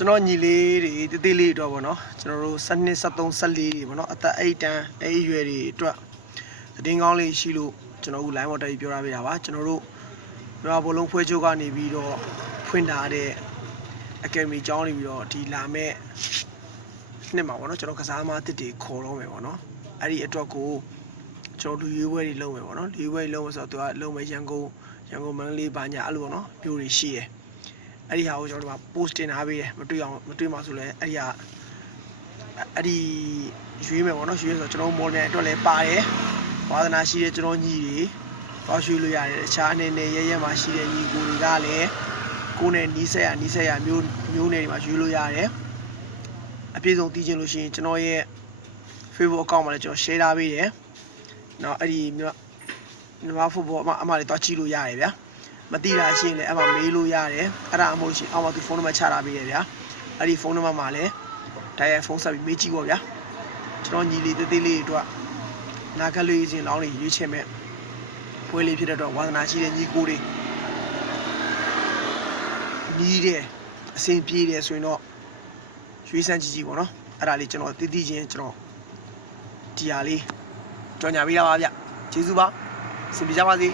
ကျွန်တော်ညီလေးတွေတေးသေးလေးတော့ဗောနော်ကျွန်တော်တို့7နှစ်73 14တွေဗောနော်အသက်8တန်းအဲ့အရွယ်တွေအတွက်သတင်းကောင်းလေးရှိလို့ကျွန်တော်တို့ line ပေါ်တက်ပြီးပြောရပေးတာပါကျွန်တော်တို့မြန်မာဘောလုံးဖွဲ့ချုပ်ကနေပြီးတော့ဖွင့်ထားတဲ့အကယ်ဒမီကျောင်းနေပြီးတော့ဒီလာမဲ့နှစ်မှာဗောနော်ကျွန်တော်ကစားမတစ်တွေခေါ်တော့မယ်ဗောနော်အဲ့ဒီအတွက်ကိုကျွန်တော်လူရွေးပွဲတွေလုပ်မယ်ဗောနော်လူရွေးပွဲလုပ်မယ်ဆိုတော့သူကလုပ်မယ်ရန်ကုန်မန္တလေးဘာညာအဲ့လိုဗောနော်မျိုးတွေရှိတယ်အဲ့ဒီဟာကိုကျွန်တော်တို့က post တင်ထားပေးတယ်မတွေ့မှာဆိုလဲအဲ့ဒီရွေးမယ်ပေါ့နော်ရွေးဆိုတော့ကျွန်တော် model အတွက်လည်းပါတယ်ဝါသနာရှိတဲ့ကျွန်တော်ညီတွေတော့ရွေးလို့ရတယ်အခြားအနေနဲ့ရဲမှာရှိတဲ့ညီကိုတွေကလည်းကိုယ်နဲ့နီးစက်ရမျိုးနယ်တွေမှာရွေးလို့ရတယ်အပြည့်စုံသိချင်လို့ရှိရင်ကျွန်တော်ရဲ့ Facebook account မှာလည်းကျွန်တော် share ထားပေးတယ်နော်အဲ့ဒီမြန်မာ football အမှလည်းတော့ကြည့်လို့ရတယ်ဗျာမသိတာရှိရင်လည်းအမှမေးလို့ရတယ်အဲ့ဒါအမို့ရှိအောက်မှာသူဖုန်းနံပါတ်ချထားပေးတယ်ဗျာအဲ့ဒီဖုန်းနံပါတ်မှာလည်းတိုက်ရိုက်ဖုန်းဆက်ပြီးမေးကြည့်ပေါ့ဗျာကျွန်တော်ညီလေးတေးသေးလေးတို့ကနာကလေးချင်းလောင်းလေးရွေးချယ်မဲ့ပွဲလေးဖြစ်တဲ့အတွက်ဝါသနာရှိတဲ့ညီကိုတွေနီးတယ်အဆင်ပြေတယ်ဆိုရင်တော့ရွေးစမ်းကြည့်ပေါ့နော်အဲ့ဒါလေးကျွန်တော်တည်ချင်းကျွန်တော်ဒီဟာလေးကြော်ညာပေးတာပါဗျကျေးဇူးပါစင်ပြကြပါစေ